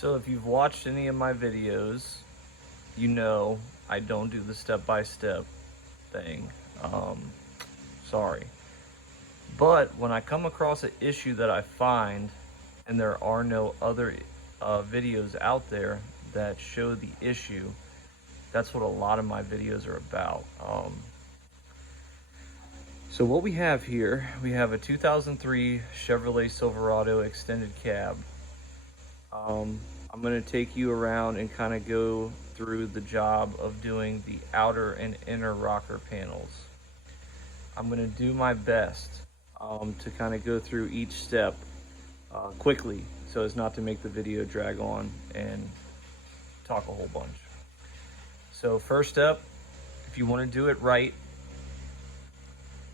So if you've watched any of my videos, you know I don't do the step-by-step thing. Sorry. But when I come across an issue that I find, and there are no other videos out there that show the issue, that's what a lot of my videos are about. So what we have here, we have a 2003 Chevrolet Silverado extended cab. I'm going to take you around and kind of go through the job of doing the outer and inner rocker panels. I'm going to do my best to kind of go through each step quickly so as not to make the video drag on and talk a whole bunch. So first step, if you want to do it right,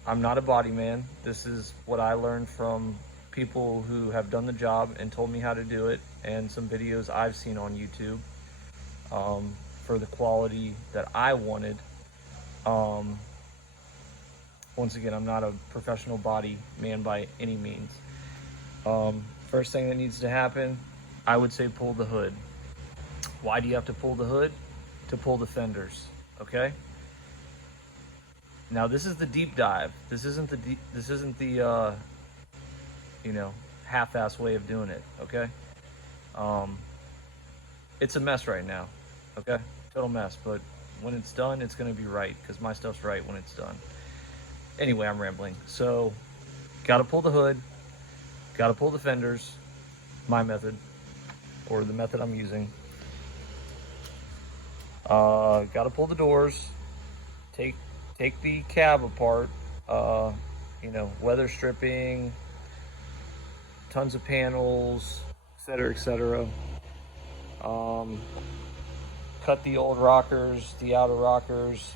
I'm not a body man. This is what I learned from people who have done the job and told me how to do it, and some videos I've seen on YouTube for the quality that I wanted. Once again, I'm not a professional body man by any means. First thing that needs to happen, I would say pull the hood. Why do you have to pull the hood? To pull the fenders, okay? Now this is the deep dive. This isn't the you know, half-ass way of doing it, okay? It's a mess right now, okay? Total mess, but when it's done, it's gonna be right, because my stuff's right when it's done. Anyway, I'm rambling. So, gotta pull the hood, gotta pull the fenders, my method, or the method I'm using. Gotta pull the doors, take the cab apart, you know, weather stripping, tons of panels, etc., etc. Cut the old rockers, the outer rockers,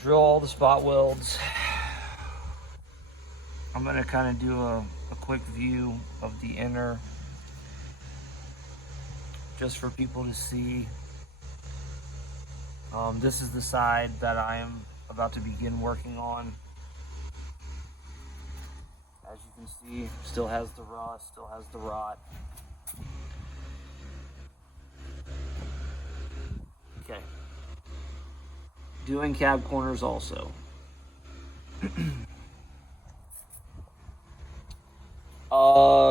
drill all the spot welds. I'm gonna kind of do a quick view of the inner, just for people to see. This is the side that I am about to begin working on. As you can see, still has the rust, still has the rot. Okay. Doing cab corners also.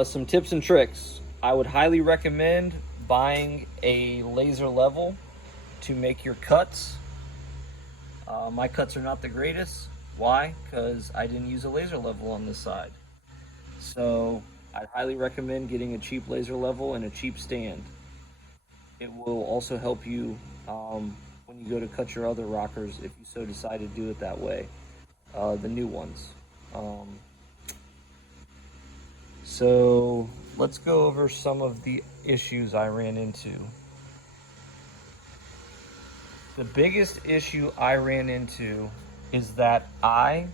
Some tips and tricks. I would highly recommend buying a laser level to make your cuts. My cuts are not the greatest. Why? Because I didn't use a laser level on this side. So I'd highly recommend getting a cheap laser level and a cheap stand. It will also help you when you go to cut your other rockers, if you so decide to do it that way, the new ones. So let's go over some of the issues I ran into. The biggest issue I ran into is that I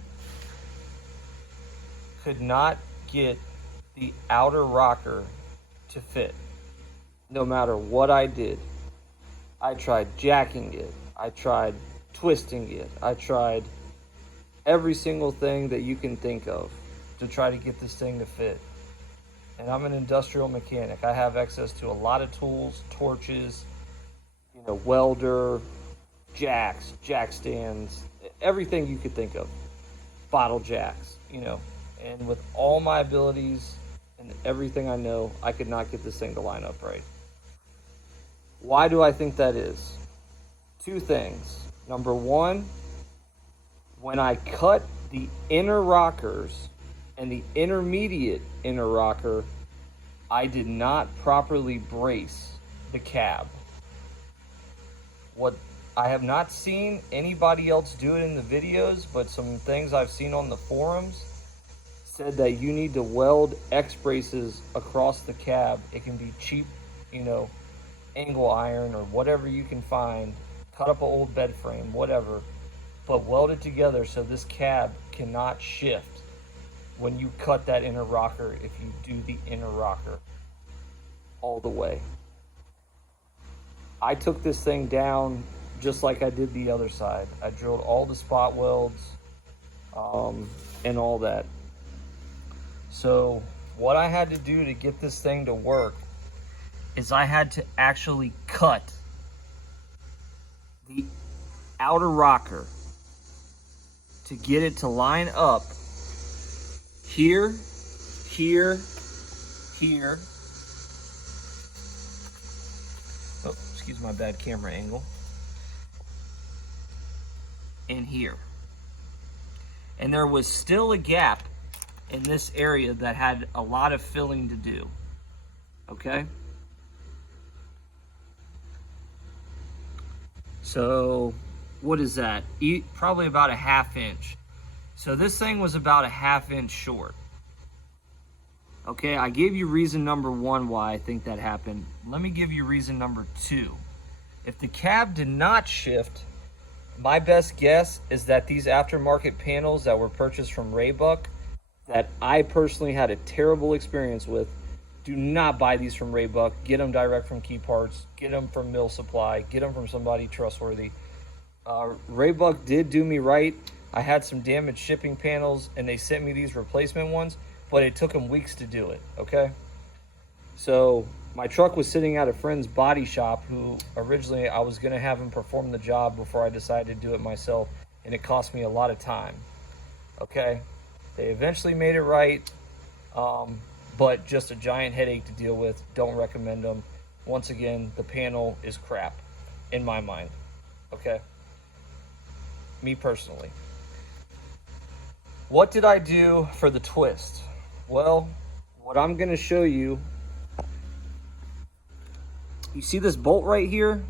could not get the outer rocker to fit. No matter what I did. I tried jacking it, I tried twisting it, I tried every single thing that you can think of to try to get this thing to fit. And I'm an industrial mechanic. I have access to a lot of tools, torches, you know, welder, jacks, jack stands, everything you could think of. Bottle jacks, you know. And with all my abilities and everything I know, I could not get this thing to line up right. Why do I think that is? Two things. Number one, when I cut the inner rockers and the intermediate inner rocker, I did not properly brace the cab. What I have not seen anybody else do it in the videos, but some things I've seen on the forums said that you need to weld X braces across the cab. It can be cheap, you know, angle iron or whatever you can find, cut up an old bed frame, whatever, but weld it together so this cab cannot shift when you cut that inner rocker, if you do the inner rocker all the way. I took this thing down just like I did the other side. I drilled all the spot welds and all that. So what I had to do to get this thing to work is I had to actually cut the outer rocker to get it to line up here, here, here. Oh, excuse my bad camera angle. In here. And there was still a gap in this area that had a lot of filling to do. Okay? So, what is that? Probably about a 1/2 inch. So this thing was about a 1/2 inch short. Okay, I gave you reason number 1 why I think that happened. Let me give you reason number 2. If the cab did not shift, my best guess is that these aftermarket panels that were purchased from Raybuck, that I personally had a terrible experience with, do not buy these from Raybuck. Get them direct from Key Parts. Get them from Mill Supply. Get them from somebody trustworthy. Raybuck did do me right. I had some damaged shipping panels, and they sent me these replacement ones, but it took them weeks to do it, okay? So my truck was sitting at a friend's body shop who originally I was going to have him perform the job before I decided to do it myself, and it cost me a lot of time, okay? They eventually made it right, but just a giant headache to deal with. Don't recommend them. Once again, the panel is crap in my mind, okay? Me personally. What did I do for the twist? Well, what I'm going to show you, you see this bolt right here?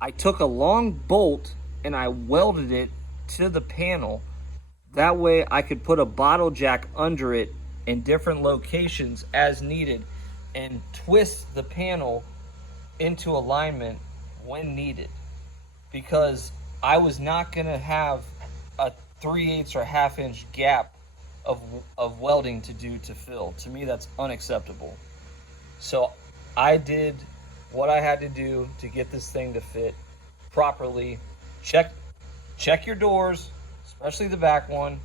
I took a long bolt and I welded it to the panel. That way I could put a bottle jack under it in different locations as needed and twist the panel into alignment when needed, because I was not going to have a 3/8 or 1/2 inch gap of welding to do to fill. To me, that's unacceptable. So I did what I had to do to get this thing to fit properly. Check your doors, especially the back one,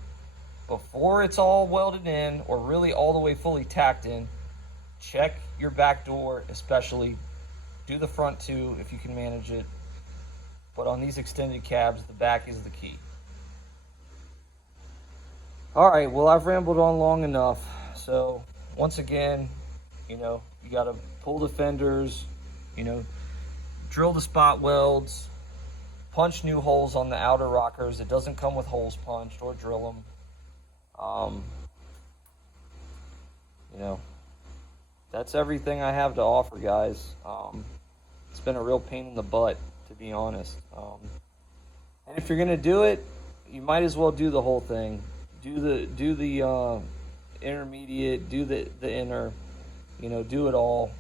before it's all welded in or really all the way fully tacked in. Check your back door, especially. Do the front too if you can manage it. But on these extended cabs, the back is the key. All right, well, I've rambled on long enough. So once again, you got to pull the fenders, drill the spot welds, punch new holes on the outer rockers. It doesn't come with holes punched, or drill them. That's everything I have to offer, guys. It's been a real pain in the butt, to be honest. And if you're gonna do it, you might as well do the whole thing. Do the intermediate, do the inner, do it all.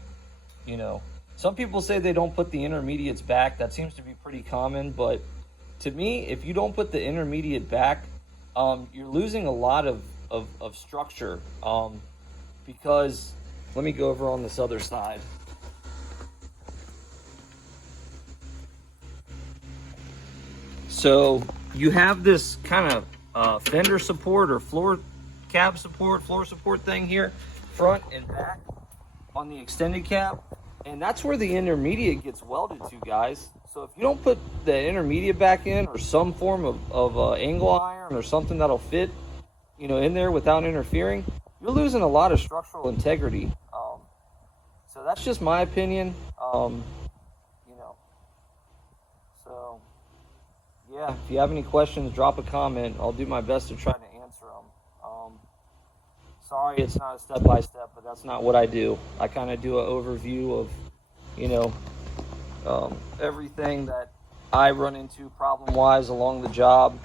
Some people say they don't put the intermediates back. That seems to be pretty common, but to me, if you don't put the intermediate back, you're losing a lot of structure, because let me go over on this other side. So you have this kind of fender support or floor support thing here, front and back on the extended cab, and that's where the intermediate gets welded to, guys. So if you don't put the intermediate back in, or some form of angle iron or something that'll fit, in there without interfering, you're losing a lot of structural integrity. So that's just my opinion. So yeah, if you have any questions, drop a comment. I'll do my best to try to answer them. Sorry, it's not a step-by-step, but that's not what I do. I kind of do an overview of, everything that I run into problem-wise along the job.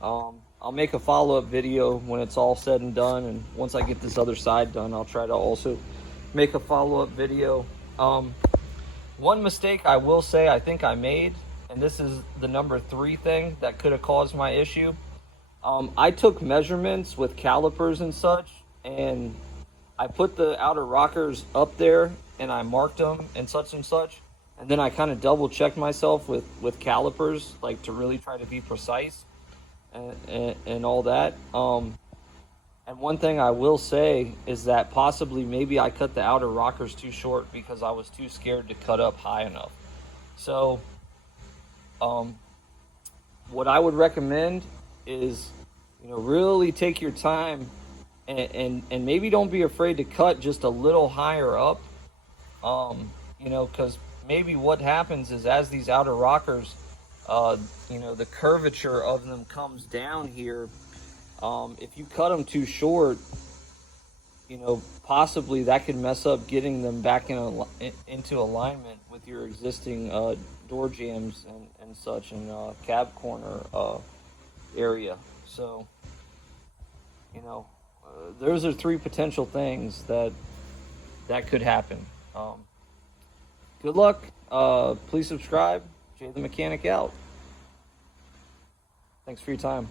I'll make a follow-up video when it's all said and done, and once I get this other side done, I'll try to also make a follow-up video. One mistake I will say I think I made, and this is the number 3 thing that could have caused my issue. I took measurements with calipers and such, and I put the outer rockers up there and I marked them and such, and then I kind of double checked myself with calipers, like to really try to be precise and all that. And one thing I will say is that possibly maybe I cut the outer rockers too short because I was too scared to cut up high enough. So, um, what I would recommend is, really take your time and maybe don't be afraid to cut just a little higher up. Because maybe what happens is as these outer rockers, the curvature of them comes down here. If you cut them too short, possibly that could mess up getting them back into alignment with your existing door jambs and such and cab corner area. So, those are three potential things that could happen. Good luck. Please subscribe. Jay the Mechanic out. Thanks for your time.